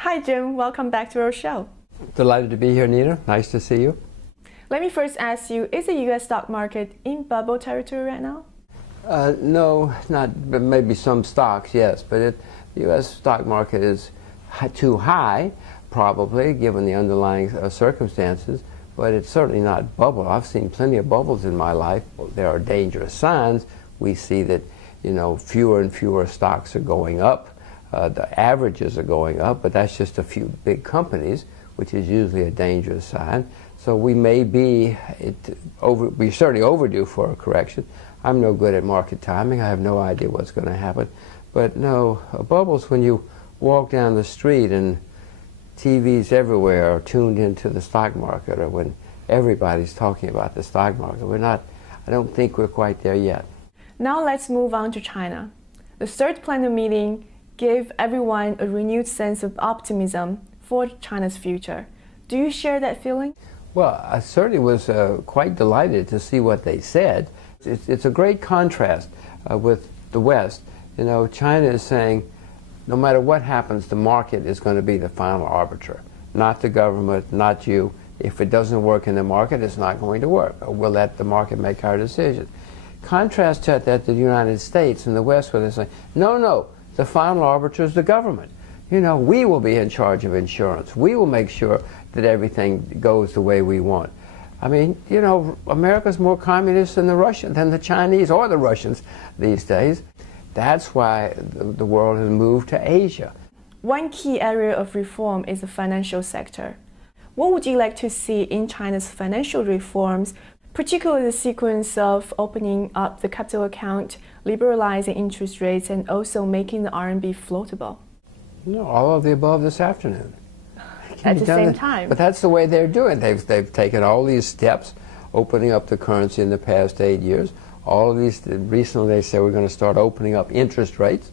Hi Jim, welcome back to our show. Delighted to be here, Nita. Nice to see you. Let me first ask you, is the U.S. stock market in bubble territory right now? No, not maybe some stocks, yes, but the U.S. stock market is too high, probably, given the underlying circumstances, but it's certainly not bubble. I've seen plenty of bubbles in my life. There are dangerous signs. We see that, fewer and fewer stocks are going up. The averages are going up, but that's just a few big companies, which is usually a dangerous sign. So we may be we're certainly overdue for a correction. I'm no good at market timing. I have no idea what's going to happen. But no, bubbles when you walk down the street and TVs everywhere are tuned into the stock market, or when everybody's talking about the stock market. I don't think we're quite there yet. Now let's move on to China. The third plenary meeting gave everyone a renewed sense of optimism for China's future. Do you share that feeling? Well, I certainly was quite delighted to see what they said. It's a great contrast with the West. China is saying, no matter what happens, the market is going to be the final arbiter, not the government, not you. If it doesn't work in the market, it's not going to work. We'll let the market make our decision. Contrast that to the United States and the West, where they're saying, no, the final arbiter is the government. We will be in charge of insurance. We will make sure that everything goes the way we want. I mean, America's more communist than the Chinese or the Russians these days. That's why the world has moved to Asia. One key area of reform is the financial sector. What would you like to see in China's financial reforms, particularly the sequence of opening up the capital account, liberalizing interest rates, and also making the RMB floatable? All of the above this afternoon. At the same time. But that's the way they're doing. They've taken all these steps, opening up the currency in the past 8 years. All of these, recently they said we're going to start opening up interest rates.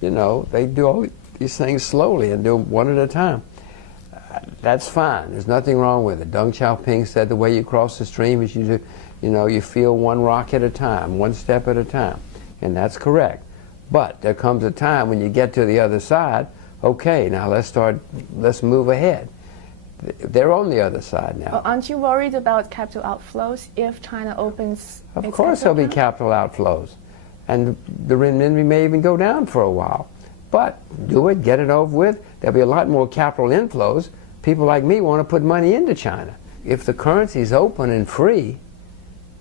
They do all these things slowly and do one at a time. That's fine. There's nothing wrong with it. Deng Xiaoping said the way you cross the stream is you feel one rock at a time, one step at a time. And that's correct. But there comes a time when you get to the other side, okay, now let's move ahead. They're on the other side now. Well, aren't you worried about capital outflows if China opens its Of course there'll be capital outflows. And the renminbi may even go down for a while. But do it, get it over with. There'll be a lot more capital inflows. People like me want to put money into China. If the currency's open and free,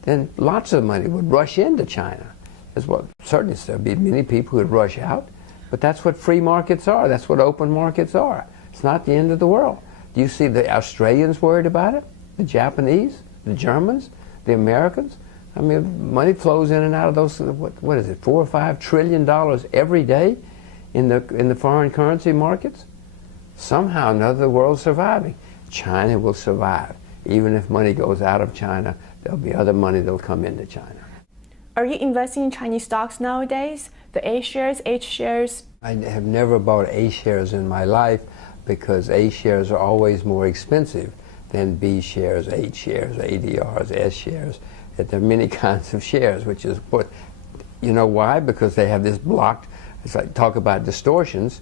then lots of money would rush into China. Certainly there'll be many people who would rush out. But that's what free markets are. That's what open markets are. It's not the end of the world. Do you see the Australians worried about it? The Japanese? The Germans? The Americans? I mean, money flows in and out of those, what is it, $4 or $5 trillion every day in the foreign currency markets? Somehow or another, the world's surviving. China will survive. Even if money goes out of China, there'll be other money that'll come into China. Are you investing in Chinese stocks nowadays? The A shares, H shares? I have never bought A shares in my life because A shares are always more expensive than B shares, H shares, ADRs, S shares. There are many kinds of shares, which is what, why? Because they have this blocked, it's like talk about distortions.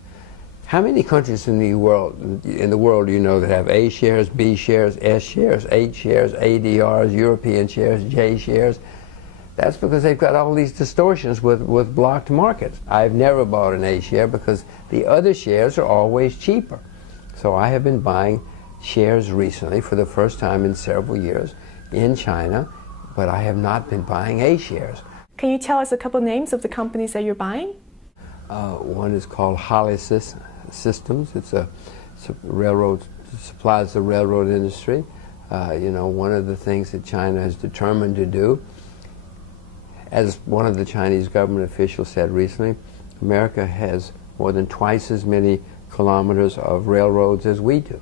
How many countries in the world do you know that have A shares, B shares, S shares, H shares, ADRs, European shares, J shares? That's because they've got all these distortions with blocked markets. I've never bought an A share because the other shares are always cheaper. So I have been buying shares recently for the first time in several years in China, but I have not been buying A shares. Can you tell us a couple names of the companies that you're buying? One is called HollySys Systems. It's a railroad, supplies the railroad industry. One of the things that China is determined to do, as one of the Chinese government officials said recently, America has more than twice as many kilometers of railroads as we do.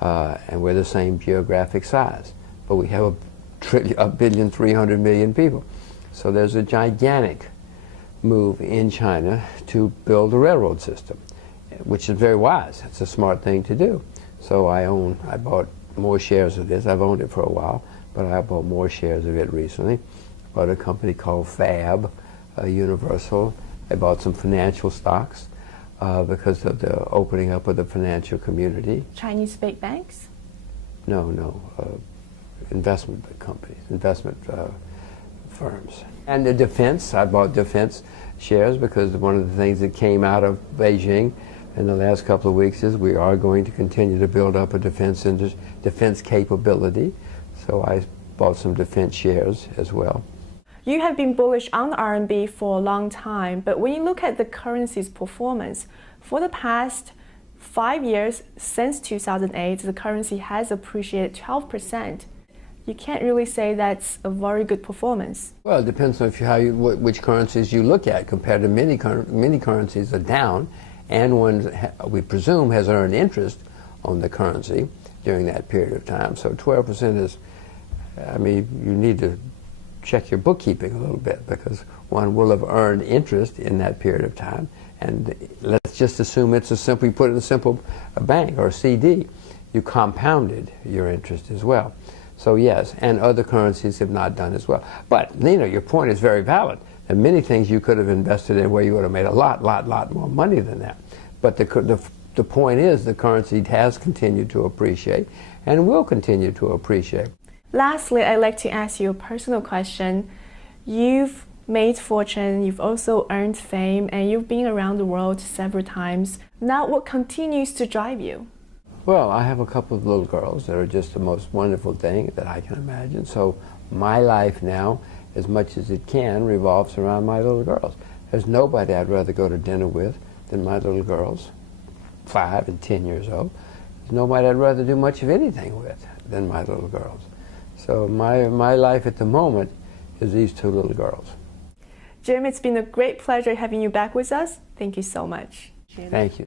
And we're the same geographic size. But we have 1,300,000,000 people. So there's a gigantic move in China to build a railroad system, which is very wise. It's a smart thing to do. So I bought more shares of this. I've owned it for a while, but I bought more shares of it recently. Bought a company called Fab, Universal. I bought some financial stocks. because of the opening up of the financial community. Chinese big banks? No, investment companies, investment firms. And the defense, I bought defense shares because one of the things that came out of Beijing in the last couple of weeks is we are going to continue to build up a defense capability. So I bought some defense shares as well. You have been bullish on the RMB for a long time, but when you look at the currency's performance, for the past 5 years, since 2008, the currency has appreciated 12%. You can't really say that's a very good performance. Well, it depends on which currencies you look at. Compared to many currencies are down, and one, we presume, has earned interest on the currency during that period of time. So 12% is, I mean, you need to check your bookkeeping a little bit, because one will have earned interest in that period of time. And let's just assume it's a simple, you put it in a simple bank or a CD, you compounded your interest as well. So yes, and other currencies have not done as well. But Lena, your point is very valid. There are many things you could have invested in where you would have made a lot more money than that. But the point is the currency has continued to appreciate and will continue to appreciate. Lastly, I'd like to ask you a personal question. You've made fortune, you've also earned fame, and you've been around the world several times. Now, what continues to drive you? Well, I have a couple of little girls that are just the most wonderful thing that I can imagine. So my life now, as much as it can, revolves around my little girls. There's nobody I'd rather go to dinner with than my little girls, 5 and 10 years old. There's nobody I'd rather do much of anything with than my little girls. So my life at the moment is these 2 little girls. Jim, it's been a great pleasure having you back with us. Thank you so much. Thank you.